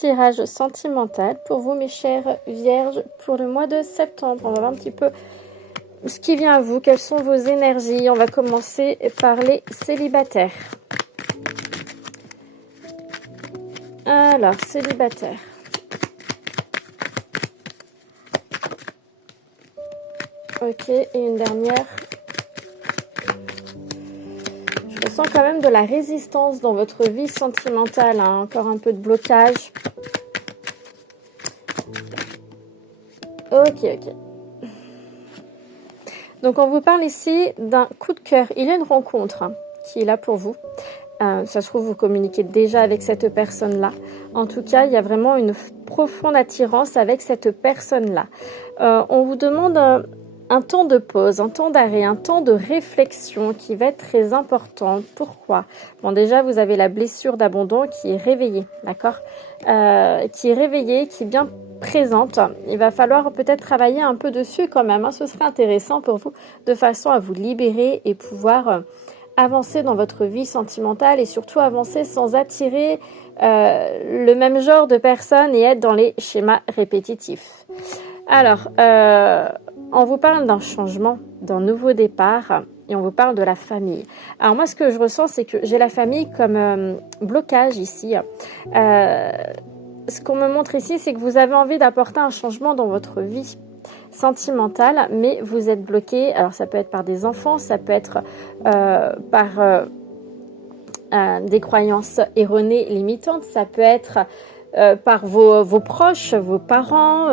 tirage sentimental pour vous, mes chères vierges, pour le mois de septembre. On va voir un petit peu ce qui vient à vous, quelles sont vos énergies. On va commencer par les célibataires. Alors, célibataire. Ok, et une dernière. Je ressens quand même de la résistance dans votre vie sentimentale, hein. Encore un peu de blocage. Ok. Donc, on vous parle ici d'un coup de cœur. Il y a une rencontre qui est là pour vous. Ça se trouve, vous communiquez déjà avec cette personne-là. En tout cas, il y a vraiment une profonde attirance avec cette personne-là. On vous demande un temps de pause, un temps d'arrêt, un temps de réflexion qui va être très important. Pourquoi? Bon, déjà, vous avez la blessure d'abandon qui est réveillée, d'accord? Qui est réveillée, qui est bien présente. Il va falloir peut-être travailler un peu dessus quand même, hein. Ce serait intéressant pour vous, de façon à vous libérer et pouvoir avancer dans votre vie sentimentale et surtout avancer sans attirer le même genre de personnes et être dans les schémas répétitifs. Alors, on vous parle d'un changement, d'un nouveau départ et on vous parle de la famille. Alors moi, ce que je ressens, c'est que j'ai la famille comme blocage ici. Ce qu'on me montre ici, c'est que vous avez envie d'apporter un changement dans votre vie sentimentale, mais vous êtes bloqué. Alors ça peut être par des enfants, ça peut être par des croyances erronées limitantes, ça peut être par vos proches, vos parents.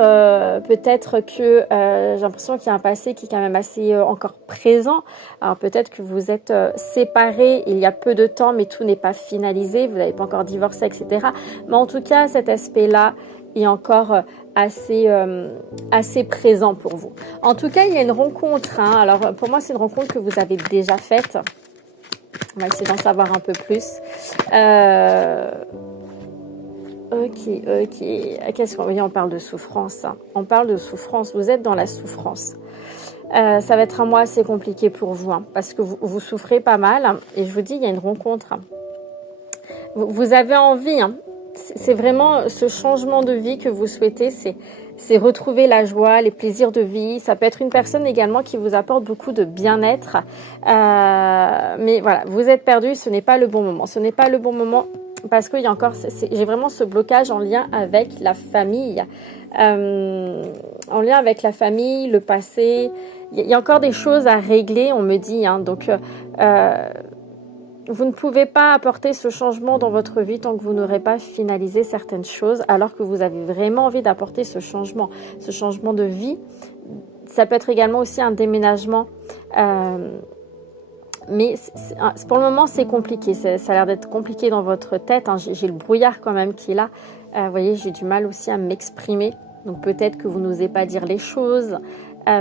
Peut-être que j'ai l'impression qu'il y a un passé qui est quand même assez encore présent. Alors peut-être que vous êtes séparés il y a peu de temps, mais tout n'est pas finalisé, vous n'avez pas encore divorcé, etc. Mais en tout cas, cet aspect-là est encore assez présent pour vous. En tout cas, il y a une rencontre. Alors, pour moi, c'est une rencontre que vous avez déjà faite. On va essayer d'en savoir un peu plus. Ok. Qu'est-ce qu'on veut dire? On parle de souffrance. On parle de souffrance. Vous êtes dans la souffrance. Ça va être un mois assez compliqué pour vous, parce que vous souffrez pas mal. Et je vous dis, il y a une rencontre. Vous avez envie, c'est vraiment ce changement de vie que vous souhaitez, c'est retrouver la joie, les plaisirs de vie. Ça peut être une personne également qui vous apporte beaucoup de bien-être. Mais voilà, vous êtes perdu, ce n'est pas le bon moment. Ce n'est pas le bon moment parce qu'il y a encore, j'ai vraiment ce blocage en lien avec la famille. En lien avec la famille, le passé. Il y a encore des choses à régler, on me dit. Donc, vous ne pouvez pas apporter ce changement dans votre vie tant que vous n'aurez pas finalisé certaines choses, alors que vous avez vraiment envie d'apporter ce changement de vie. Ça peut être également aussi un déménagement, mais pour le moment c'est compliqué. Ça a l'air d'être compliqué dans votre tête. J'ai le brouillard quand même qui est là. Vous voyez, j'ai du mal aussi à m'exprimer. Donc peut-être que vous n'osez pas dire les choses.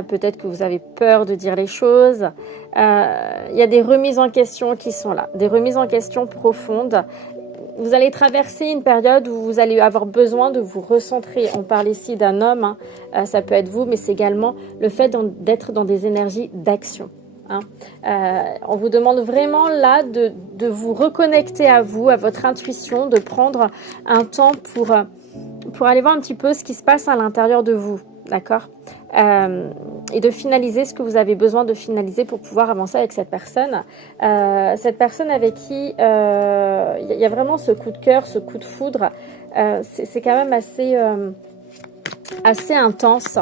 Peut-être que vous avez peur de dire les choses. Il y a des remises en question qui sont là, des remises en question profondes. Vous allez traverser une période où vous allez avoir besoin de vous recentrer. On parle ici d'un homme, ça peut être vous, mais c'est également le fait d'être dans des énergies d'action. On vous demande vraiment là de vous reconnecter à vous, à votre intuition, de prendre un temps pour aller voir un petit peu ce qui se passe à l'intérieur de vous. D'accord, et de finaliser ce que vous avez besoin de finaliser pour pouvoir avancer avec cette personne avec qui il y a vraiment ce coup de cœur, ce coup de foudre. C'est quand même assez intense.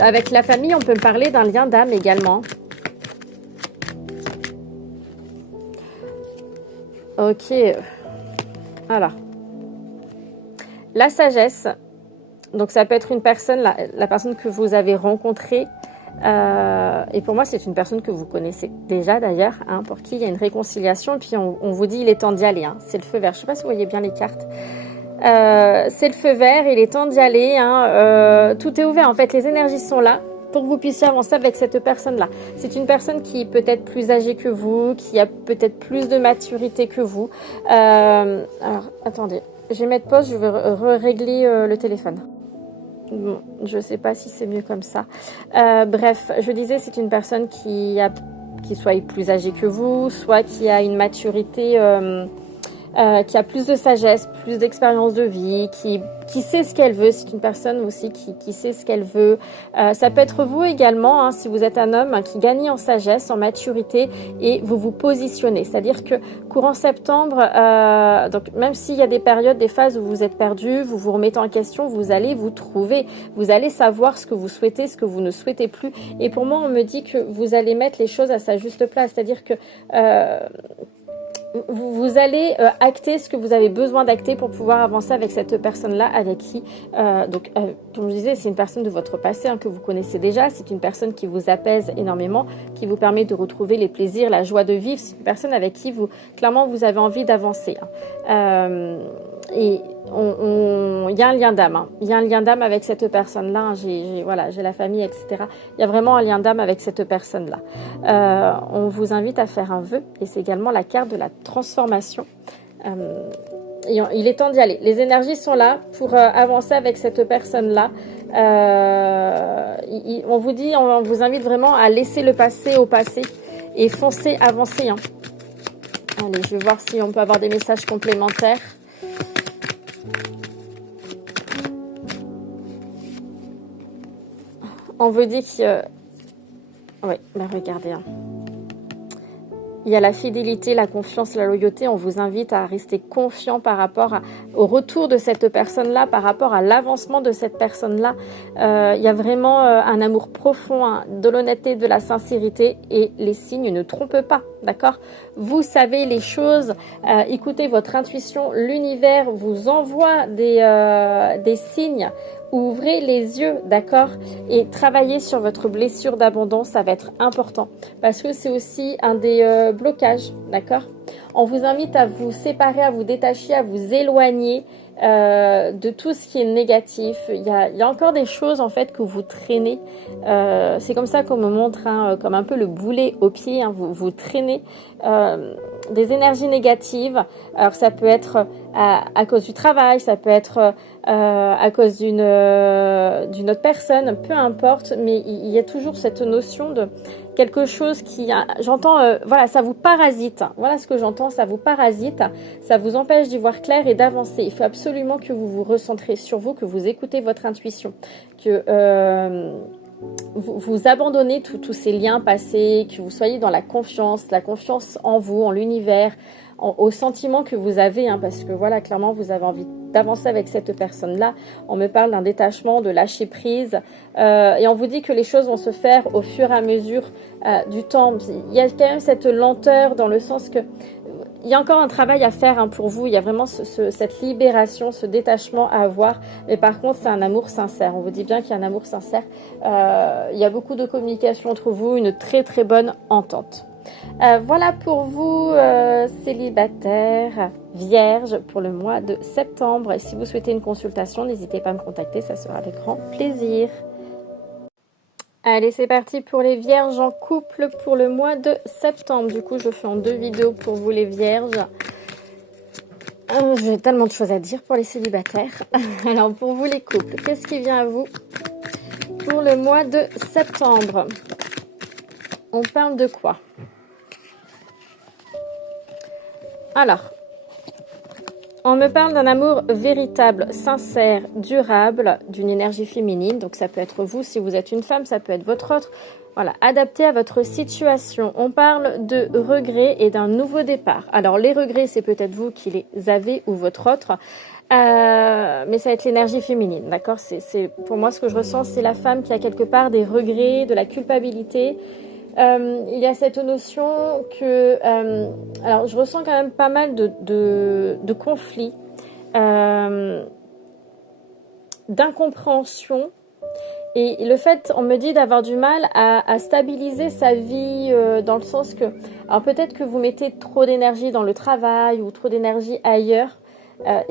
Avec la famille, on peut me parler d'un lien d'âme également. Ok, alors la sagesse. Donc ça peut être une personne, la personne que vous avez rencontrée, et pour moi c'est une personne que vous connaissez déjà d'ailleurs, pour qui il y a une réconciliation, et puis on vous dit il est temps d'y aller, c'est le feu vert. Je ne sais pas si vous voyez bien les cartes. C'est le feu vert, il est temps d'y aller, tout est ouvert, en fait les énergies sont là pour que vous puissiez avancer avec cette personne-là. C'est une personne qui est peut-être plus âgée que vous, qui a peut-être plus de maturité que vous. Alors attendez, je vais mettre pause, je vais régler le téléphone. Bon, je ne sais pas si c'est mieux comme ça. Bref, je disais, c'est une personne qui soit plus âgée que vous, soit qui a une maturité qui a plus de sagesse, plus d'expérience de vie, qui sait ce qu'elle veut. C'est une personne aussi qui sait ce qu'elle veut. Ça peut être vous également, hein, si vous êtes un homme qui gagne en sagesse, en maturité, et vous vous positionnez. C'est-à-dire que courant septembre, donc même s'il y a des périodes, des phases où vous êtes perdu, vous vous remettez en question, vous allez vous trouver, vous allez savoir ce que vous souhaitez, ce que vous ne souhaitez plus. Et pour moi, on me dit que vous allez mettre les choses à sa juste place. C'est-à-dire que vous allez acter ce que vous avez besoin d'acter pour pouvoir avancer avec cette personne-là, avec qui, comme je disais, c'est une personne de votre passé hein, que vous connaissez déjà. C'est une personne qui vous apaise énormément, qui vous permet de retrouver les plaisirs, la joie de vivre. C'est une personne avec qui clairement, vous avez envie d'avancer. Hein. Et il y a un lien d'âme. Hein. Il y a un lien d'âme avec cette personne-là. Hein. J'ai la famille, etc. Il y a vraiment un lien d'âme avec cette personne-là. On vous invite à faire un vœu et c'est également la carte de la transformation. Il est temps d'y aller. Les énergies sont là pour avancer avec cette personne-là. On vous invite vraiment à laisser le passé au passé et foncer, avancer. Hein. Allez, je vais voir si on peut avoir des messages complémentaires. On vous dit que... oui, regardez. Hein. Il y a la fidélité, la confiance, la loyauté. On vous invite à rester confiant par rapport au retour de cette personne-là, par rapport à l'avancement de cette personne-là. Il y a vraiment un amour profond, hein, de l'honnêteté, de la sincérité. Et les signes ne trompent pas, d'accord? Vous savez les choses. Écoutez votre intuition. L'univers vous envoie des signes. Ouvrez les yeux, d'accord? Et travaillez sur votre blessure d'abondance, ça va être important. Parce que c'est aussi un des blocages, d'accord? On vous invite à vous séparer, à vous détacher, à vous éloigner de tout ce qui est négatif. Il y a encore des choses en fait que vous traînez. C'est comme ça qu'on me montre, hein, comme un peu le boulet au pied. Hein, vous traînez des énergies négatives. Alors ça peut être à cause du travail, ça peut être à cause d'une autre personne, peu importe. Mais il y a toujours cette notion de quelque chose qui, j'entends, voilà, ça vous parasite. Voilà ce que j'entends, ça vous parasite, ça vous empêche d'y voir clair et d'avancer. Il faut absolument que vous vous recentrez sur vous, que vous écoutez votre intuition, que vous abandonnez tous ces liens passés, que vous soyez dans la confiance en vous, en l'univers, au sentiment que vous avez, hein, parce que voilà, clairement, vous avez envie d'avancer avec cette personne-là. On me parle d'un détachement, de lâcher prise, et on vous dit que les choses vont se faire au fur et à mesure du temps. Il y a quand même cette lenteur dans le sens que il y a encore un travail à faire, hein, pour vous. Il y a vraiment cette libération, ce détachement à avoir. Mais par contre, c'est un amour sincère. On vous dit bien qu'il y a un amour sincère. Il y a beaucoup de communication entre vous, une très très bonne entente. Voilà pour vous, célibataires, vierges, pour le mois de septembre. Et si vous souhaitez une consultation, n'hésitez pas à me contacter, ça sera avec grand plaisir. Allez, c'est parti pour les vierges en couple pour le mois de septembre. Du coup, je fais en 2 vidéos pour vous les vierges. J'ai tellement de choses à dire pour les célibataires. Alors, pour vous les couples, qu'est-ce qui vient à vous pour le mois de septembre? On parle de quoi? Alors, on me parle d'un amour véritable, sincère, durable, d'une énergie féminine. Donc ça peut être vous, si vous êtes une femme, ça peut être votre autre. Voilà, adapté à votre situation. On parle de regrets et d'un nouveau départ. Alors les regrets, c'est peut-être vous qui les avez ou votre autre. Mais ça va être l'énergie féminine, d'accord? C'est pour moi, ce que je ressens, c'est la femme qui a quelque part des regrets, de la culpabilité. Il y a cette notion que... alors, je ressens quand même pas mal de conflits, d'incompréhension. Et le fait, on me dit, d'avoir du mal à stabiliser sa vie, dans le sens que... Alors, peut-être que vous mettez trop d'énergie dans le travail ou trop d'énergie ailleurs,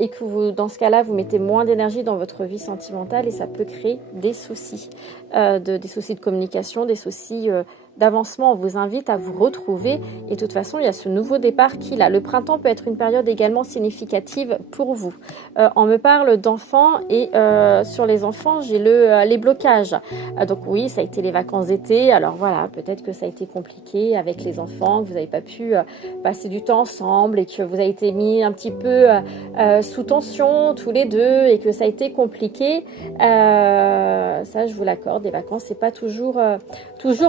et que vous, dans ce cas-là, vous mettez moins d'énergie dans votre vie sentimentale et ça peut créer des soucis. Des soucis de communication, des soucis... d'avancement. On vous invite à vous retrouver et de toute façon, il y a ce nouveau départ qui là. Le printemps peut être une période également significative pour vous. On me parle d'enfants et sur les enfants, j'ai les blocages. Donc oui, ça a été les vacances d'été. Alors voilà, peut-être que ça a été compliqué avec les enfants, que vous n'avez pas pu passer du temps ensemble et que vous avez été mis un petit peu sous tension tous les deux et que ça a été compliqué. Ça, je vous l'accorde, les vacances, c'est pas toujours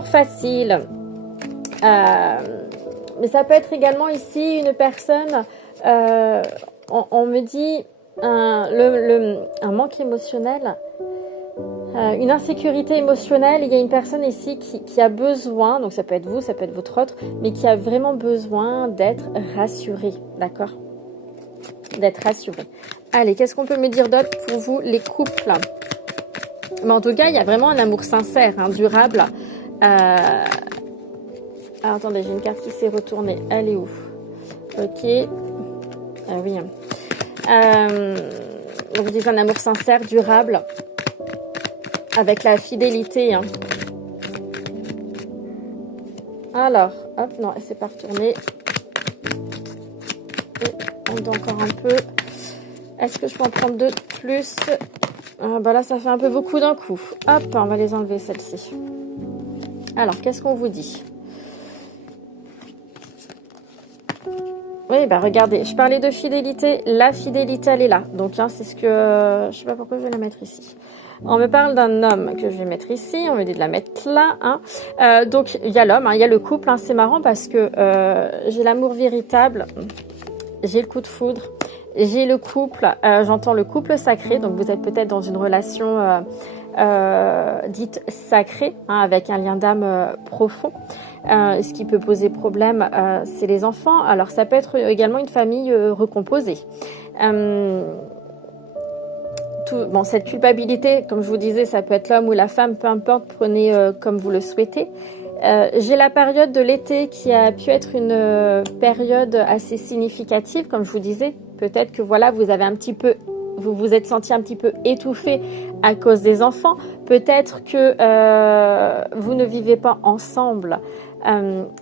facile. Mais ça peut être également ici une personne, on me dit un manque émotionnel, une insécurité émotionnelle. Il y a une personne ici qui a besoin, donc ça peut être vous, ça peut être votre autre, mais qui a vraiment besoin d'être rassurée, d'accord? D'être rassurée. Allez, qu'est-ce qu'on peut me dire d'autre pour vous, les couples? Mais en tout cas, il y a vraiment un amour sincère, hein, durable. Ah, attendez, j'ai une carte qui s'est retournée. Elle est où? Ok. Ah oui. Donc, vous dites un amour sincère, durable, avec la fidélité. Hein. Alors, hop, non, elle s'est pas retournée. Et on doit encore un peu. Est-ce que je peux en prendre deux de plus? Bah là, ça fait un peu beaucoup d'un coup. Hop, on va les enlever, celles-ci. Alors, qu'est-ce qu'on vous dit? Oui, bah regardez, je parlais de fidélité. La fidélité, elle est là. Donc, hein, c'est ce que... je sais pas pourquoi je vais la mettre ici. On me parle d'un homme que je vais mettre ici. On me dit de la mettre là. Hein. Donc, il y a l'homme, hein, il y a le couple. Hein, c'est marrant parce que j'ai l'amour véritable. J'ai le coup de foudre. J'ai le couple. J'entends le couple sacré. Donc, vous êtes peut-être dans une relation dite sacrée, hein, avec un lien d'âme profond. Ce qui peut poser problème, c'est les enfants. Alors, ça peut être également une famille recomposée. Bon, cette culpabilité, comme je vous disais, ça peut être l'homme ou la femme, peu importe, prenez comme vous le souhaitez. J'ai la période de l'été qui a pu être une période assez significative, comme je vous disais. Peut-être que voilà, vous avez un petit peu... Vous vous êtes senti un petit peu étouffé à cause des enfants. Peut-être que vous ne vivez pas ensemble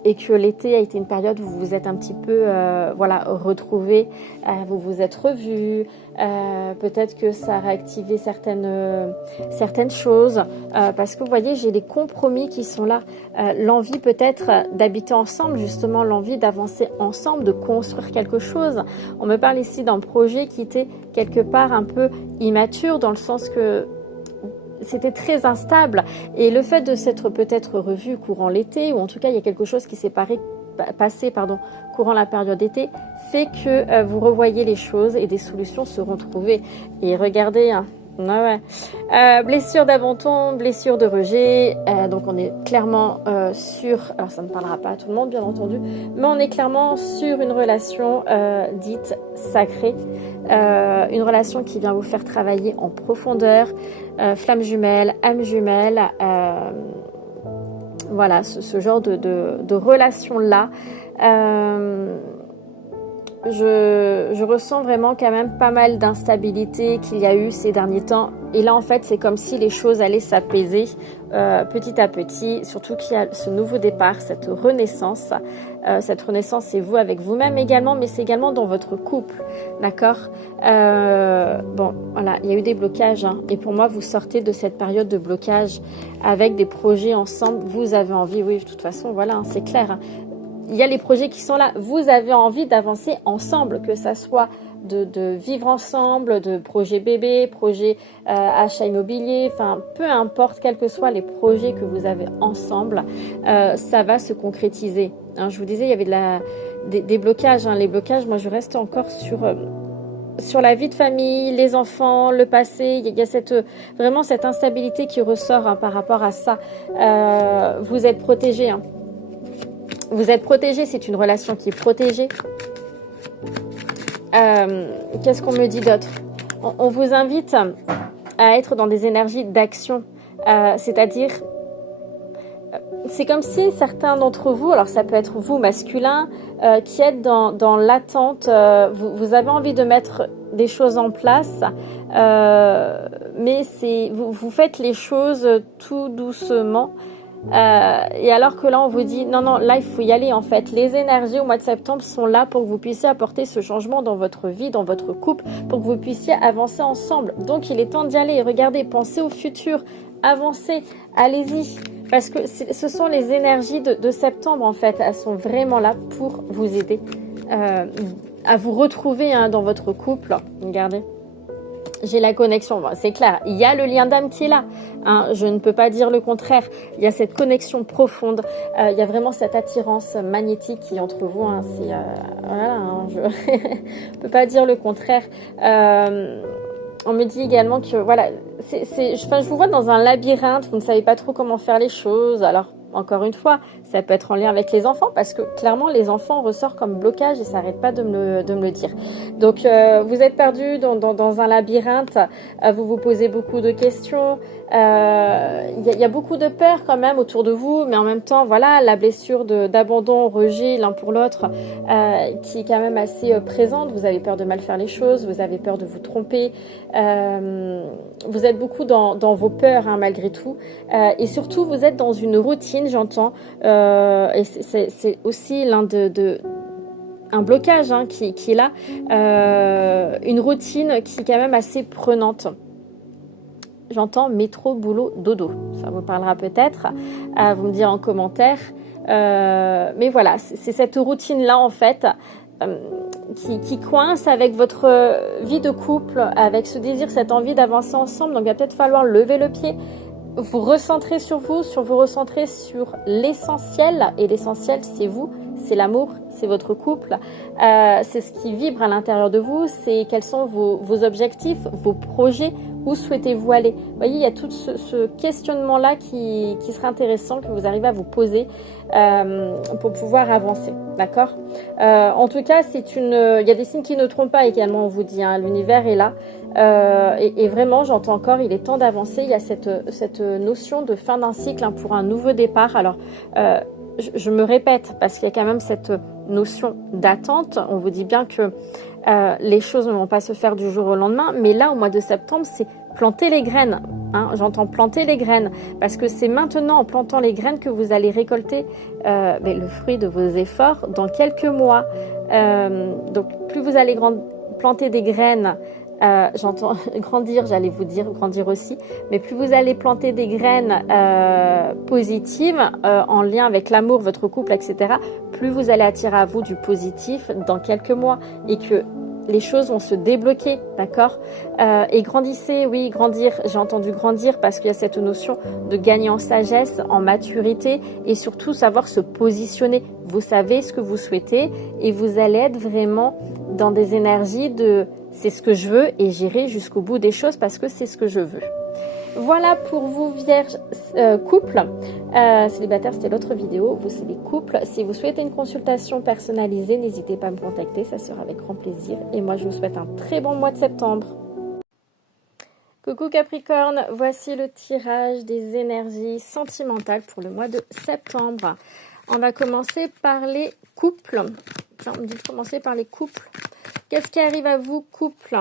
et que l'été a été une période où vous vous êtes un petit peu voilà, retrouvés, vous vous êtes revus. Peut-être que ça a réactivé certaines choses parce que vous voyez, j'ai des compromis qui sont là. L'envie peut-être d'habiter ensemble, justement l'envie d'avancer ensemble, de construire quelque chose. On me parle ici d'un projet qui était quelque part un peu immature dans le sens que c'était très instable et le fait de s'être peut-être revu courant l'été, ou en tout cas il y a quelque chose qui s'est passé courant la période d'été, fait que vous revoyez les choses et des solutions seront trouvées. Et regardez, hein, blessure d'abandon, blessure de rejet, donc on est clairement sur, alors ça ne parlera pas à tout le monde bien entendu, mais on est clairement sur une relation dite sacrée, une relation qui vient vous faire travailler en profondeur, flamme jumelle, âme jumelle, voilà, ce genre de relation-là. Je ressens vraiment quand même pas mal d'instabilité qu'il y a eu ces derniers temps. Et là, en fait, c'est comme si les choses allaient s'apaiser petit à petit. Surtout qu'il y a ce nouveau départ, cette renaissance. Cette renaissance, c'est vous avec vous-même également, mais c'est également dans votre couple. D'accord bon, voilà, il y a eu des blocages. Hein, et pour moi, vous sortez de cette période de blocage avec des projets ensemble. Vous avez envie, oui, de toute façon, voilà, hein, c'est clair. Hein. Il y a les projets qui sont là. Vous avez envie d'avancer ensemble, que ça soit de vivre ensemble, de projets bébé, projets achat immobilier, enfin peu importe, quels que soient les projets que vous avez ensemble, ça va se concrétiser. Hein, je vous disais, il y avait des blocages. Hein. Les blocages, moi je reste encore sur la vie de famille, les enfants, le passé. Il y a vraiment cette instabilité qui ressort hein, par rapport à ça. Vous êtes protégés. Hein. Vous êtes protégé, c'est une relation qui est protégée. Qu'est-ce qu'on me dit d'autre? On vous invite à être dans des énergies d'action. C'est-à-dire, c'est comme si certains d'entre vous, alors ça peut être vous, masculin, qui êtes dans l'attente, vous avez envie de mettre des choses en place, mais vous faites les choses tout doucement. Et alors que là, on vous dit, non, non, là, il faut y aller, en fait. Les énergies au mois de septembre sont là pour que vous puissiez apporter ce changement dans votre vie, dans votre couple, pour que vous puissiez avancer ensemble. Donc, il est temps d'y aller. Regardez, pensez au futur, avancez, allez-y. Parce que ce sont les énergies de septembre, en fait. Elles sont vraiment là pour vous aider à vous retrouver dans votre couple. Regardez. J'ai la connexion, bon, c'est clair, il y a le lien d'âme qui est là, je ne peux pas dire le contraire, il y a cette connexion profonde, il y a vraiment cette attirance magnétique qui est entre vous, c'est, voilà, je ne peux pas dire le contraire. On me dit également que, voilà, je vous vois dans un labyrinthe, vous ne savez pas trop comment faire les choses, alors encore une fois, ça peut être en lien avec les enfants parce que clairement les enfants ressortent comme blocage et ça n'arrête pas de me le dire. Donc vous êtes perdu dans un labyrinthe, vous vous posez beaucoup de questions, il y a beaucoup de peur quand même autour de vous, mais en même temps voilà la blessure d'abandon, rejet l'un pour l'autre qui est quand même assez présente. Vous avez peur de mal faire les choses, vous avez peur de vous tromper, vous êtes beaucoup dans vos peurs malgré tout et surtout vous êtes dans une routine, j'entends, et c'est aussi l'un un blocage qui est là, une routine qui est quand même assez prenante. J'entends métro, boulot, dodo. Ça vous parlera peut-être. Vous me direz en commentaire. Mais voilà, c'est cette routine-là en fait qui coince avec votre vie de couple, avec ce désir, cette envie d'avancer ensemble. Donc il va peut-être falloir lever le pied, vous recentrer sur vous recentrer sur l'essentiel. Et l'essentiel, c'est vous, c'est l'amour, c'est votre couple, c'est ce qui vibre à l'intérieur de vous, c'est quels sont vos objectifs, vos projets, où souhaitez-vous aller. Vous voyez, il y a tout ce questionnement-là qui serait intéressant que vous arrivez à vous poser pour pouvoir avancer, d'accord. En tout cas, il y a des signes qui ne trompent pas également, on vous dit, l'univers est là. Et vraiment, j'entends encore, il est temps d'avancer. Il y a cette notion de fin d'un cycle pour un nouveau départ. Alors, je me répète, parce qu'il y a quand même cette notion d'attente. On vous dit bien que les choses ne vont pas se faire du jour au lendemain, mais là, au mois de septembre, c'est planter les graines. J'entends planter les graines, parce que c'est maintenant en plantant les graines que vous allez récolter le fruit de vos efforts dans quelques mois. Donc, plus vous allez planter des graines, j'entends grandir, j'allais vous dire grandir aussi, mais plus vous allez planter des graines positives en lien avec l'amour, votre couple, etc., plus vous allez attirer à vous du positif dans quelques mois et que les choses vont se débloquer, d'accord. Et grandissez, oui, grandir, j'ai entendu grandir parce qu'il y a cette notion de gagner en sagesse, en maturité et surtout savoir se positionner. Vous savez ce que vous souhaitez et vous allez être vraiment dans des énergies de c'est ce que je veux et j'irai jusqu'au bout des choses parce que c'est ce que je veux. Voilà pour vous vierges couple. Célibataire, c'était l'autre vidéo. Vous, c'est les couples. Si vous souhaitez une consultation personnalisée, n'hésitez pas à me contacter. Ça sera avec grand plaisir. Et moi, je vous souhaite un très bon mois de septembre. Coucou Capricorne, voici le tirage des énergies sentimentales pour le mois de septembre. On va commencer par les couples. Tiens, on me dit de commencer par les couples. Qu'est-ce qui arrive à vous, couple ?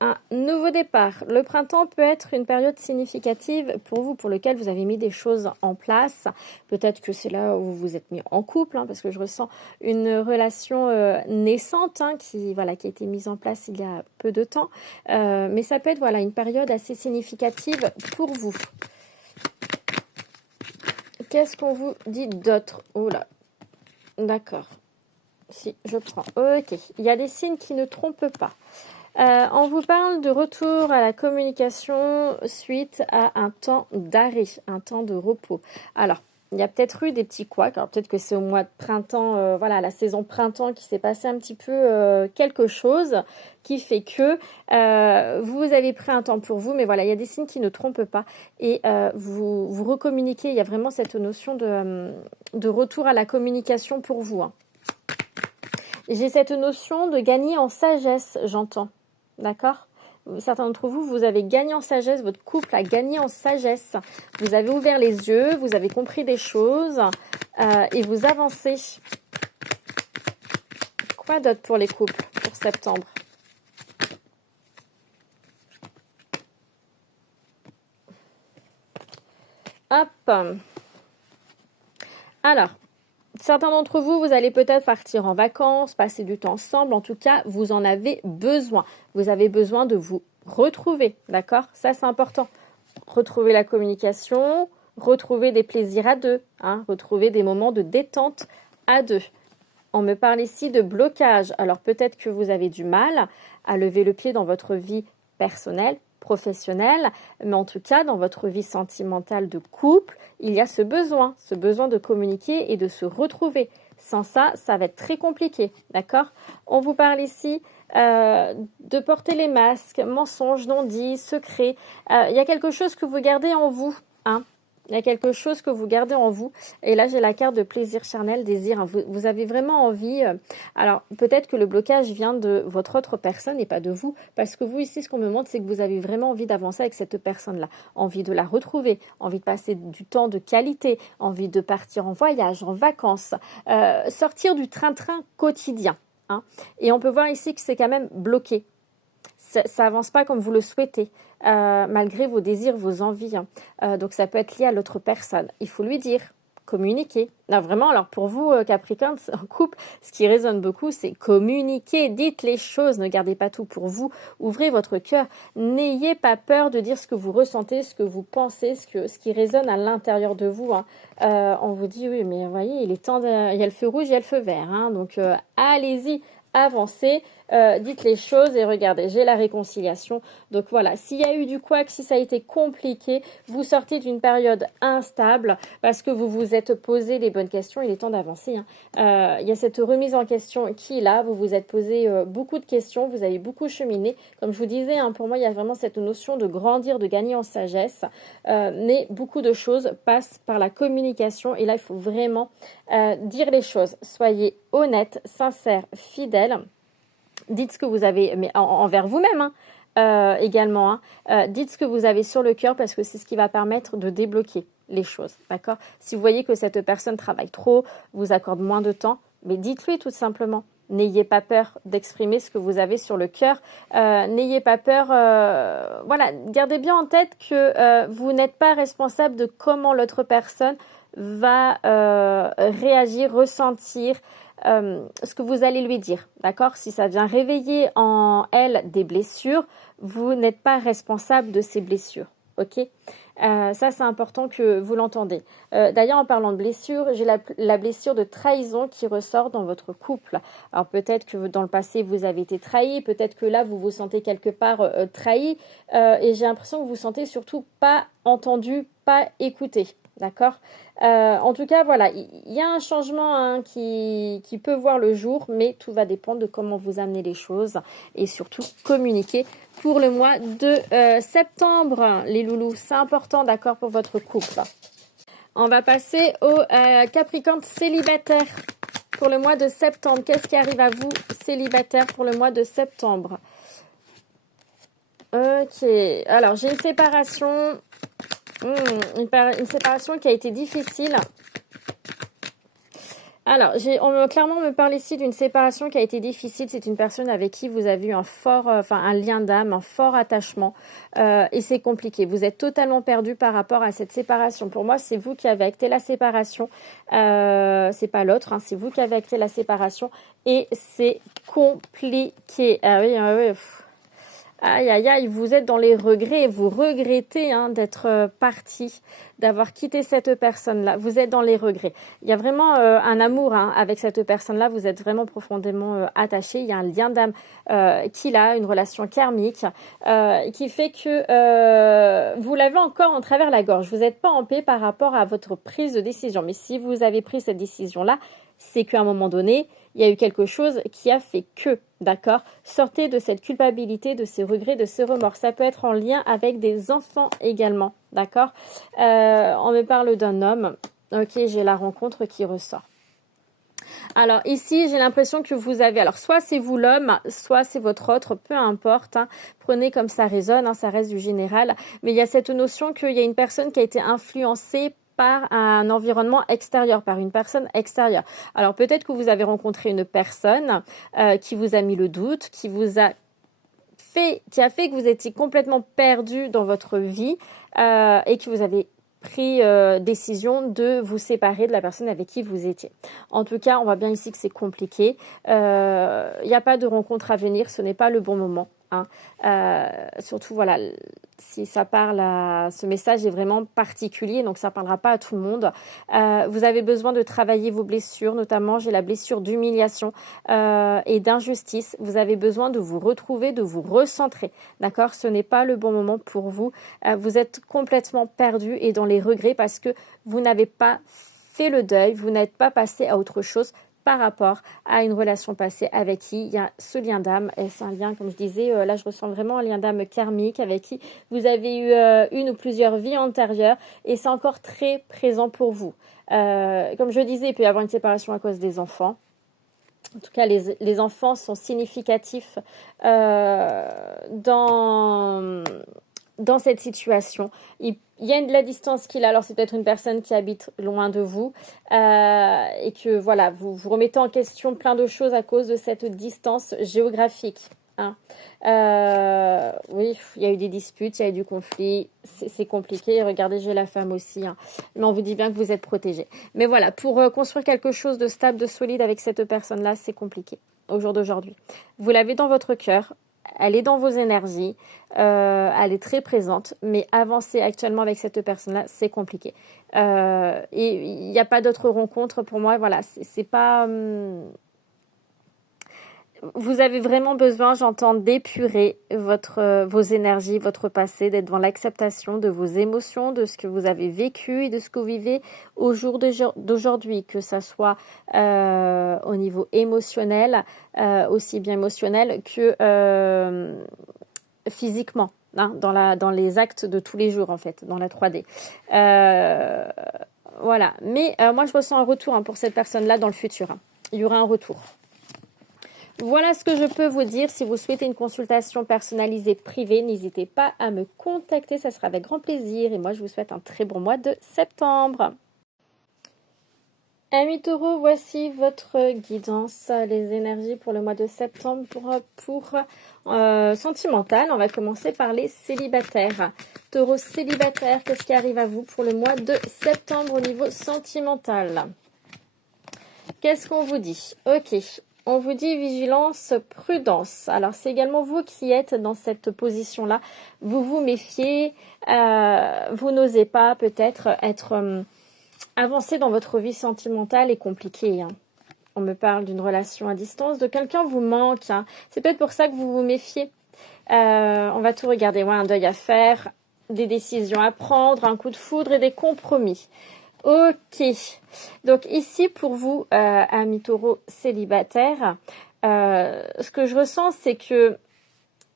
Un nouveau départ. Le printemps peut être une période significative pour vous, pour lequel vous avez mis des choses en place. Peut-être que c'est là où vous vous êtes mis en couple, parce que je ressens une relation naissante qui a été mise en place il y a peu de temps. Mais ça peut être une période assez significative pour vous. Qu'est-ce qu'on vous dit d'autre ? Oh là, d'accord. Si, je prends. Ok, il y a des signes qui ne trompent pas. On vous parle de retour à la communication suite à un temps d'arrêt, un temps de repos. Alors, il y a peut-être eu des petits couacs. Alors, peut-être que c'est au mois de printemps, la saison printemps qui s'est passé un petit peu quelque chose qui fait que vous avez pris un temps pour vous. Mais voilà, il y a des signes qui ne trompent pas. Et vous recommuniquez. Il y a vraiment cette notion de retour à la communication pour vous. J'ai cette notion de gagner en sagesse, j'entends. D'accord ? Certains d'entre vous, vous avez gagné en sagesse, votre couple a gagné en sagesse. Vous avez ouvert les yeux, vous avez compris des choses et vous avancez. Quoi d'autre pour les couples pour septembre ? Hop. Alors, certains d'entre vous, vous allez peut-être partir en vacances, passer du temps ensemble. En tout cas, vous en avez besoin. Vous avez besoin de vous retrouver, d'accord? Ça, c'est important. Retrouver la communication, retrouver des plaisirs à deux, hein, retrouver des moments de détente à deux. On me parle ici de blocage. Alors, peut-être que vous avez du mal à lever le pied dans votre vie personnelle, professionnelle, mais en tout cas, dans votre vie sentimentale de couple, il y a ce besoin de communiquer et de se retrouver. Sans ça, ça va être très compliqué, d'accord? On vous parle ici de porter les masques, mensonges, non-dits, secrets. Il y a quelque chose que vous gardez en vous, hein? Il y a quelque chose que vous gardez en vous. Et là, j'ai la carte de plaisir charnel, désir. Hein. Vous avez vraiment envie. Alors, peut-être que le blocage vient de votre autre personne et pas de vous. Parce que vous, ici, ce qu'on me montre, c'est que vous avez vraiment envie d'avancer avec cette personne-là. Envie de la retrouver. Envie de passer du temps de qualité. Envie de partir en voyage, en vacances. Sortir du train-train quotidien. Hein. Et on peut voir ici que c'est quand même bloqué. Ça avance pas comme vous le souhaitez, malgré vos désirs, vos envies. Hein. Donc ça peut être lié à l'autre personne. Il faut lui dire, communiquer. Non, vraiment, alors pour vous, Capricorne, en couple, ce qui résonne beaucoup, c'est communiquer. Dites les choses, ne gardez pas tout pour vous. Ouvrez votre cœur. N'ayez pas peur de dire ce que vous ressentez, ce que vous pensez, ce qui résonne à l'intérieur de vous. Hein. On vous dit, oui, mais vous voyez, il est temps il y a le feu rouge, il y a le feu vert. Hein. Donc allez-y. Avancez, dites les choses et regardez, j'ai la réconciliation. Donc voilà, s'il y a eu du couac, si ça a été compliqué, vous sortez d'une période instable parce que vous vous êtes posé les bonnes questions, il est temps d'avancer. Hein. Il y a cette remise en question qui est là, vous vous êtes posé beaucoup de questions, vous avez beaucoup cheminé. Comme je vous disais, hein, pour moi, il y a vraiment cette notion de grandir, de gagner en sagesse. Mais beaucoup de choses passent par la communication et là, il faut vraiment dire les choses. Soyez honnête, sincère, fidèle. Dites ce que vous avez, mais envers vous-même également. Hein. Dites ce que vous avez sur le cœur parce que c'est ce qui va permettre de débloquer les choses. D'accord? Si vous voyez que cette personne travaille trop, vous accorde moins de temps, mais dites-lui tout simplement. N'ayez pas peur d'exprimer ce que vous avez sur le cœur. N'ayez pas peur. Voilà, gardez bien en tête que vous n'êtes pas responsable de comment l'autre personne va réagir, ressentir ce que vous allez lui dire, d'accord? Si ça vient réveiller en elle des blessures, vous n'êtes pas responsable de ces blessures, ok? Ça, c'est important que vous l'entendez. D'ailleurs, en parlant de blessure, j'ai la blessure de trahison qui ressort dans votre couple. Alors, peut-être que dans le passé, vous avez été trahi. Peut-être que là, vous vous sentez quelque part trahi. Et j'ai l'impression que vous vous sentez surtout pas entendu, pas écouté. D'accord? En tout cas, voilà, il y a un changement hein, qui peut voir le jour, mais tout va dépendre de comment vous amenez les choses et surtout communiquer pour le mois de septembre, les loulous. C'est important, d'accord, pour votre couple. On va passer au Capricorne célibataire pour le mois de septembre. Qu'est-ce qui arrive à vous, célibataire, pour le mois de septembre? Ok, alors j'ai une séparation... une séparation qui a été difficile. Alors, clairement, on me parle ici d'une séparation qui a été difficile. C'est une personne avec qui vous avez eu un lien d'âme, un fort attachement. Et c'est compliqué. Vous êtes totalement perdu par rapport à cette séparation. Pour moi, c'est vous qui avez acté la séparation. C'est pas l'autre, hein, c'est vous qui avez acté la séparation. Et c'est compliqué. Ah oui, oui. Aïe, aïe, aïe, vous êtes dans les regrets, vous regrettez hein, d'être parti, d'avoir quitté cette personne-là. Vous êtes dans les regrets. Il y a vraiment un amour hein, avec cette personne-là, vous êtes vraiment profondément attaché. Il y a un lien d'âme qu'il a, une relation karmique qui fait que vous l'avez encore en travers la gorge. Vous n'êtes pas en paix par rapport à votre prise de décision. Mais si vous avez pris cette décision-là, c'est qu'à un moment donné, il y a eu quelque chose qui a fait que, d'accord? Sortez de cette culpabilité, de ces regrets, de ces remords. Ça peut être en lien avec des enfants également, d'accord? On me parle d'un homme. Ok, j'ai la rencontre qui ressort. Alors ici, j'ai l'impression que vous avez... Alors soit c'est vous l'homme, soit c'est votre autre, peu importe. Hein. Prenez comme ça résonne, hein, ça reste du général. Mais il y a cette notion qu'il y a une personne qui a été influencée par un environnement extérieur, par une personne extérieure. Alors peut-être que vous avez rencontré une personne qui vous a mis le doute, qui a fait que vous étiez complètement perdu dans votre vie et que vous avez pris décision de vous séparer de la personne avec qui vous étiez. En tout cas, on voit bien ici que c'est compliqué. Il n'y a pas de rencontre à venir, ce n'est pas le bon moment. Hein. Surtout, voilà, si ça parle à... Ce message est vraiment particulier, donc ça ne parlera pas à tout le monde. Vous avez besoin de travailler vos blessures, notamment j'ai la blessure d'humiliation et d'injustice. Vous avez besoin de vous retrouver, de vous recentrer. D'accord? Ce n'est pas le bon moment pour vous. Vous êtes complètement perdu et dans les regrets parce que vous n'avez pas fait le deuil, vous n'êtes pas passé à autre chose par rapport à une relation passée avec qui il y a ce lien d'âme. Et c'est un lien, comme je disais, là je ressens vraiment un lien d'âme karmique avec qui vous avez eu une ou plusieurs vies antérieures et c'est encore très présent pour vous. Comme je disais, il peut y avoir une séparation à cause des enfants. En tout cas, les enfants sont significatifs dans cette situation. Il y a de la distance qu'il a, alors c'est peut-être une personne qui habite loin de vous et que voilà, vous vous remettez en question plein de choses à cause de cette distance géographique. Hein. Oui, il y a eu des disputes, il y a eu du conflit, c'est compliqué. Regardez, j'ai la femme aussi, hein. Mais on vous dit bien que vous êtes protégés. Mais voilà, pour construire quelque chose de stable, de solide avec cette personne-là, c'est compliqué au jour d'aujourd'hui. Vous l'avez dans votre cœur. Elle est dans vos énergies, elle est très présente, mais avancer actuellement avec cette personne-là, c'est compliqué. Et il n'y a pas d'autre rencontre pour moi, voilà, c'est pas... Vous avez vraiment besoin, j'entends, d'épurer vos énergies, votre passé, d'être dans l'acceptation de vos émotions, de ce que vous avez vécu et de ce que vous vivez au jour d'aujourd'hui, que ça soit au niveau émotionnel, aussi bien émotionnel que physiquement, hein, dans les actes de tous les jours, en fait, dans la 3D. Voilà. Mais moi, je ressens un retour, hein, pour cette personne-là dans le futur. Hein. Il y aura un retour. Voilà ce que je peux vous dire. Si vous souhaitez une consultation personnalisée privée, n'hésitez pas à me contacter. Ça sera avec grand plaisir. Et moi, je vous souhaite un très bon mois de septembre. Amis taureaux, voici votre guidance, les énergies pour le mois de septembre pour sentimental. On va commencer par les célibataires. Taureau célibataire, qu'est-ce qui arrive à vous pour le mois de septembre au niveau sentimental? Qu'est-ce qu'on vous dit? Ok. On vous dit vigilance, prudence. Alors, c'est également vous qui êtes dans cette position-là. Vous vous méfiez, vous n'osez pas peut-être être avancé dans votre vie sentimentale est compliqué. Hein. On me parle d'une relation à distance, de quelqu'un vous manque. Hein. C'est peut-être pour ça que vous vous méfiez. On va tout regarder. Ouais, un deuil à faire, des décisions à prendre, un coup de foudre et des compromis. Ok, donc ici pour vous, amis taureaux célibataires, ce que je ressens, c'est que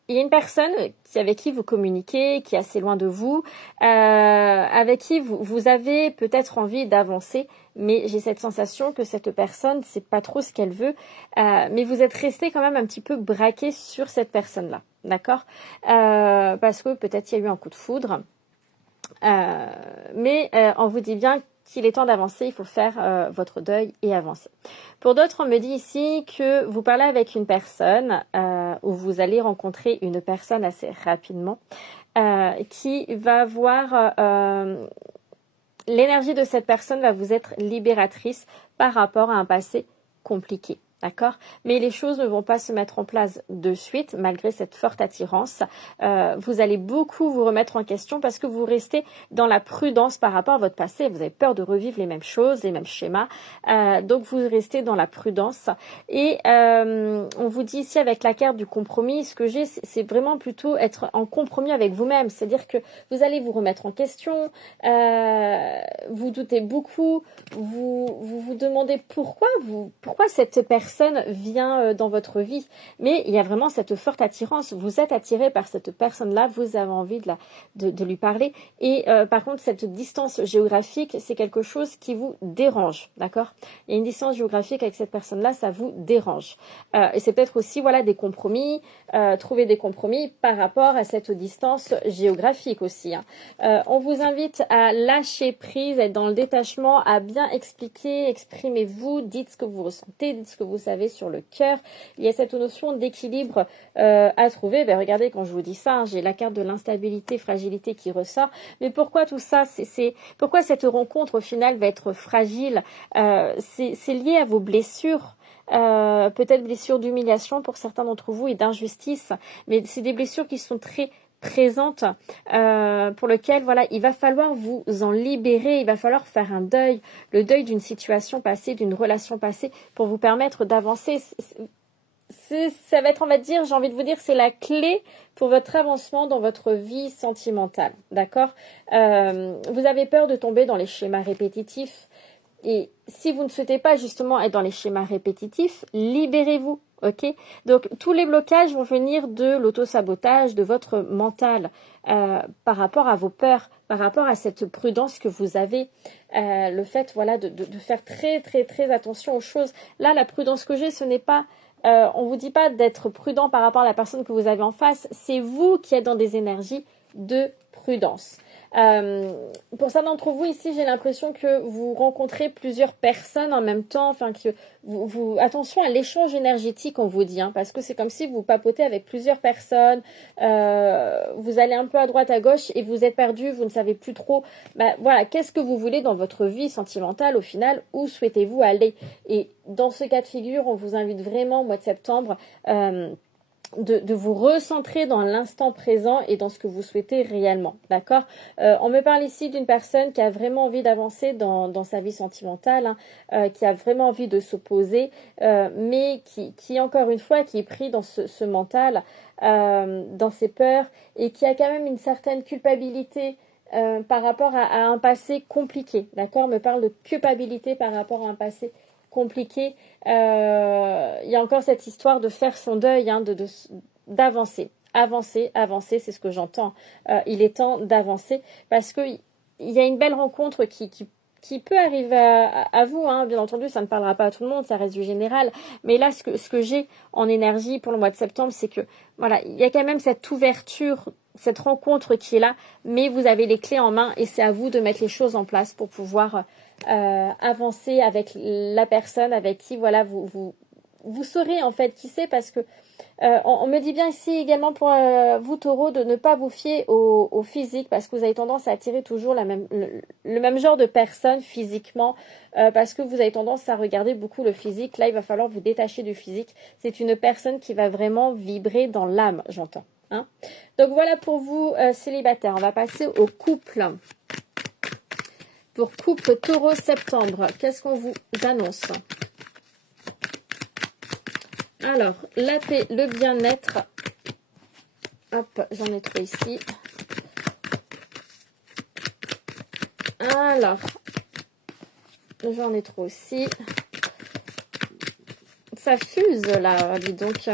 il y a une personne avec qui vous communiquez, qui est assez loin de vous, avec qui vous avez peut-être envie d'avancer, mais j'ai cette sensation que cette personne, c'est pas trop ce qu'elle veut, mais vous êtes resté quand même un petit peu braqué sur cette personne-là, d'accord? Parce que peut-être il y a eu un coup de foudre, mais on vous dit bien qu'il est temps d'avancer, il faut faire votre deuil et avancer. Pour d'autres, on me dit ici que vous parlez avec une personne où vous allez rencontrer une personne assez rapidement qui va voir... l'énergie de cette personne va vous être libératrice par rapport à un passé compliqué. D'accord? Mais les choses ne vont pas se mettre en place de suite, malgré cette forte attirance. Vous allez beaucoup vous remettre en question parce que vous restez dans la prudence par rapport à votre passé. Vous avez peur de revivre les mêmes choses, les mêmes schémas. Donc, vous restez dans la prudence. Et on vous dit ici, avec la carte du compromis, ce que j'ai, c'est vraiment plutôt être en compromis avec vous-même. C'est-à-dire que vous allez vous remettre en question, vous doutez beaucoup, vous demandez pourquoi cette personne vient dans votre vie, mais il y a vraiment cette forte attirance, vous êtes attiré par cette personne-là, vous avez envie de lui parler, et par contre cette distance géographique, c'est quelque chose qui vous dérange, d'accord? Il y a une distance géographique avec cette personne-là, ça vous dérange, et c'est peut-être aussi, voilà, des compromis, trouver des compromis par rapport à cette distance géographique aussi, hein. On vous invite à lâcher prise, être dans le détachement, à bien expliquer, exprimez-vous, dites ce que vous ressentez, dites ce que vous vous savez, sur le cœur. Il y a cette notion d'équilibre à trouver. Ben, regardez, quand je vous dis ça, hein, j'ai la carte de l'instabilité, fragilité qui ressort. Mais pourquoi tout ça? Pourquoi cette rencontre, au final, va être fragile? C'est lié à vos blessures. Peut-être blessures d'humiliation pour certains d'entre vous et d'injustice, mais c'est des blessures qui sont très présentes, pour lesquelles voilà, il va falloir vous en libérer, il va falloir faire un deuil, le deuil d'une situation passée, d'une relation passée, pour vous permettre d'avancer. Ça va être, on va dire, j'ai envie de vous dire, c'est la clé pour votre avancement dans votre vie sentimentale, d'accord? Vous avez peur de tomber dans les schémas répétitifs. Et si vous ne souhaitez pas justement être dans les schémas répétitifs, libérez-vous, ok? Donc, tous les blocages vont venir de l'auto-sabotage, de votre mental, par rapport à vos peurs, par rapport à cette prudence que vous avez, le fait, voilà, de faire très, très, très attention aux choses. Là, la prudence que j'ai, ce n'est pas... on ne vous dit pas d'être prudent par rapport à la personne que vous avez en face, c'est vous qui êtes dans des énergies de prudence. Pour certains d'entre vous ici, j'ai l'impression que vous rencontrez plusieurs personnes en même temps, enfin que attention à l'échange énergétique, on vous dit, hein, parce que c'est comme si vous papotez avec plusieurs personnes, vous allez un peu à droite, à gauche et vous êtes perdu, vous ne savez plus trop, voilà, qu'est-ce que vous voulez dans votre vie sentimentale au final, où souhaitez-vous aller? Et dans ce cas de figure, on vous invite vraiment au mois de septembre de vous recentrer dans l'instant présent et dans ce que vous souhaitez réellement, d'accord? On me parle ici d'une personne qui a vraiment envie d'avancer dans sa vie sentimentale, hein, qui a vraiment envie de s'opposer, mais qui encore une fois, qui est pris dans ce mental, dans ses peurs, et qui a quand même une certaine culpabilité par rapport à un passé compliqué, d'accord? On me parle de culpabilité par rapport à un passé compliqué. Il y a encore cette histoire de faire son deuil, hein, d'avancer. Avancer, c'est ce que j'entends. Il est temps d'avancer parce qu'il y a une belle rencontre qui peut arriver à vous, hein. Bien entendu, ça ne parlera pas à tout le monde, ça reste du général. Mais là, ce que j'ai en énergie pour le mois de septembre, c'est que voilà, il y a quand même cette ouverture, cette rencontre qui est là, mais vous avez les clés en main et c'est à vous de mettre les choses en place pour pouvoir avancer avec la personne avec qui voilà vous saurez en fait qui c'est, parce que on me dit bien ici également pour vous taureau de ne pas vous fier au physique, parce que vous avez tendance à attirer toujours le même genre de personne physiquement, parce que vous avez tendance à regarder beaucoup le physique. Là il va falloir vous détacher du physique, c'est une personne qui va vraiment vibrer dans l'âme, j'entends, hein. Donc voilà pour vous célibataires. On va passer au couple. Pour couple taureau septembre, qu'est-ce qu'on vous annonce? Alors, la paix, le bien-être. Hop, j'en ai trop ici. Alors, j'en ai trop aussi. Ça fuse là, dis donc.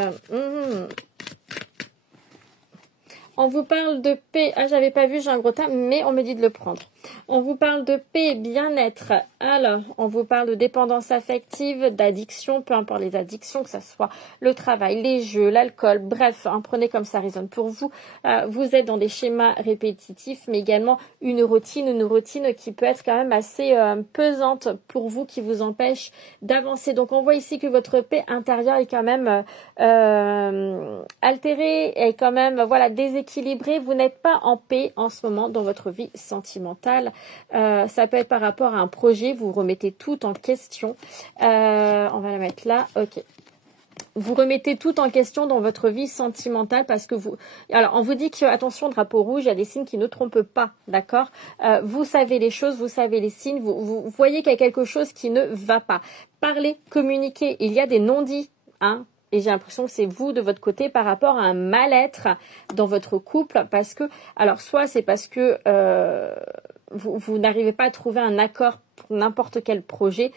On vous parle de paix. Ah, j'avais pas vu, j'ai un gros tas, mais on me dit de le prendre. On vous parle de paix, bien-être. Alors, on vous parle de dépendance affective, d'addiction, peu importe les addictions, que ce soit le travail, les jeux, l'alcool, bref, hein, prenez comme ça résonne pour vous. Vous êtes dans des schémas répétitifs, mais également une routine qui peut être quand même assez pesante pour vous, qui vous empêche d'avancer. Donc, on voit ici que votre paix intérieure est quand même altérée, est quand même voilà déséquilibrée. Vous n'êtes pas en paix en ce moment dans votre vie sentimentale. Ça peut être par rapport à un projet, vous remettez tout en question. On va la mettre là, ok. Vous remettez tout en question dans votre vie sentimentale parce que vous... Alors, on vous dit que, attention, drapeau rouge, il y a des signes qui ne trompent pas, d'accord? Vous savez les choses, vous savez les signes, vous voyez qu'il y a quelque chose qui ne va pas. Parlez, communiquez, il y a des non-dits, hein? Et j'ai l'impression que c'est vous, de votre côté, par rapport à un mal-être dans votre couple. Parce que, alors, soit c'est parce que vous n'arrivez pas à trouver un accord pour n'importe quel projet,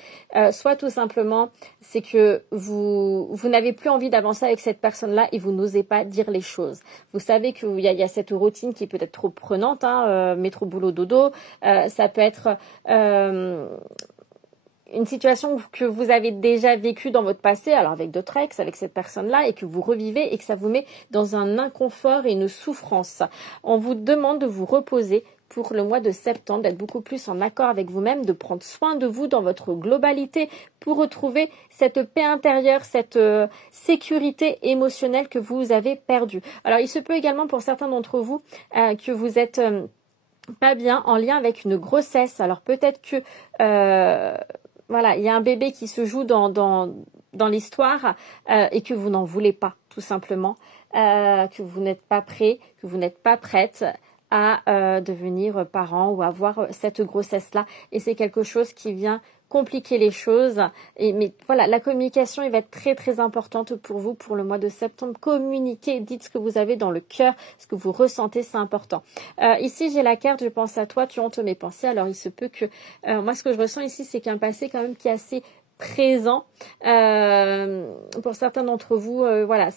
soit tout simplement, c'est que vous n'avez plus envie d'avancer avec cette personne-là et vous n'osez pas dire les choses. Vous savez qu'il y a cette routine qui peut être trop prenante, hein, métro, boulot, dodo. Ça peut être... une situation que vous avez déjà vécue dans votre passé, alors avec d'autres ex, avec cette personne-là, et que vous revivez et que ça vous met dans un inconfort et une souffrance. On vous demande de vous reposer pour le mois de septembre, d'être beaucoup plus en accord avec vous-même, de prendre soin de vous dans votre globalité pour retrouver cette paix intérieure, cette sécurité émotionnelle que vous avez perdue. Alors, il se peut également pour certains d'entre vous que vous êtes pas bien en lien avec une grossesse. Alors, peut-être que voilà, il y a un bébé qui se joue dans l'histoire et que vous n'en voulez pas, tout simplement, que vous n'êtes pas prêt, que vous n'êtes pas prête à devenir parent ou avoir cette grossesse-là. Et c'est quelque chose qui vient compliquer les choses. Mais voilà, la communication, elle va être très très importante pour vous pour le mois de septembre. Communiquez, dites ce que vous avez dans le cœur, ce que vous ressentez, c'est important. Ici, j'ai la carte, je pense à toi, tu hantes mes pensées. Alors, il se peut que... moi, ce que je ressens ici, c'est qu'un passé quand même qui est assez présent. Pour certains d'entre vous, voilà,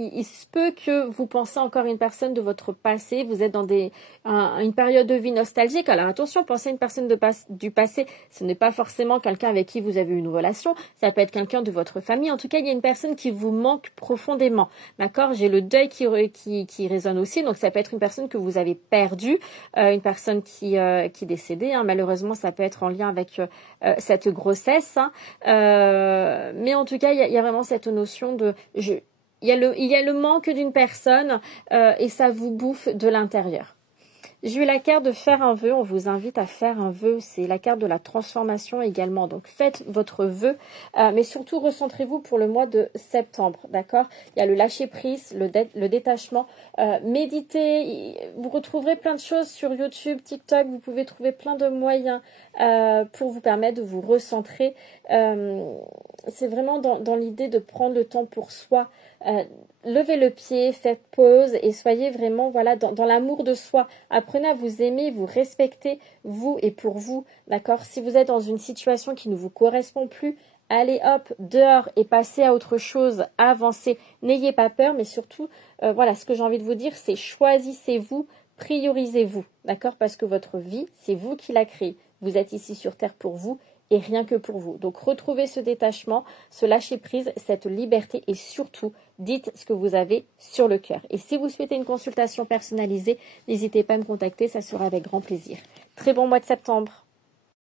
il se peut que vous pensez encore à une personne de votre passé, vous êtes dans une période de vie nostalgique. Alors attention, pensez à une personne du passé, ce n'est pas forcément quelqu'un avec qui vous avez une relation, ça peut être quelqu'un de votre famille. En tout cas, il y a une personne qui vous manque profondément, d'accord? J'ai le deuil qui résonne aussi, donc ça peut être une personne que vous avez perdue, une personne qui est décédée, hein. Malheureusement, ça peut être en lien avec cette grossesse, hein. Mais en tout cas, il y a vraiment cette notion de... Il y a le manque d'une personne et ça vous bouffe de l'intérieur. J'ai eu la carte de faire un vœu. On vous invite à faire un vœu. C'est la carte de la transformation également. Donc, faites votre vœu. Mais surtout, recentrez-vous pour le mois de septembre. D'accord? Il y a le lâcher-prise, le détachement. Méditez. Vous retrouverez plein de choses sur YouTube, TikTok. Vous pouvez trouver plein de moyens pour vous permettre de vous recentrer. C'est vraiment dans l'idée de prendre le temps pour soi. Levez le pied, faites pause et soyez vraiment voilà dans l'amour de soi. Apprenez à vous aimer, vous respecter, vous et pour vous, d'accord? Si vous êtes dans une situation qui ne vous correspond plus, allez hop, dehors et passez à autre chose, avancez. N'ayez pas peur, mais surtout, voilà, ce que j'ai envie de vous dire, c'est choisissez-vous, priorisez-vous, d'accord? Parce que votre vie, c'est vous qui la créez. Vous êtes ici sur Terre pour vous et rien que pour vous. Donc, retrouvez ce détachement, ce lâcher-prise, cette liberté et surtout, dites ce que vous avez sur le cœur. Et si vous souhaitez une consultation personnalisée, n'hésitez pas à me contacter, ça sera avec grand plaisir. Très bon mois de septembre.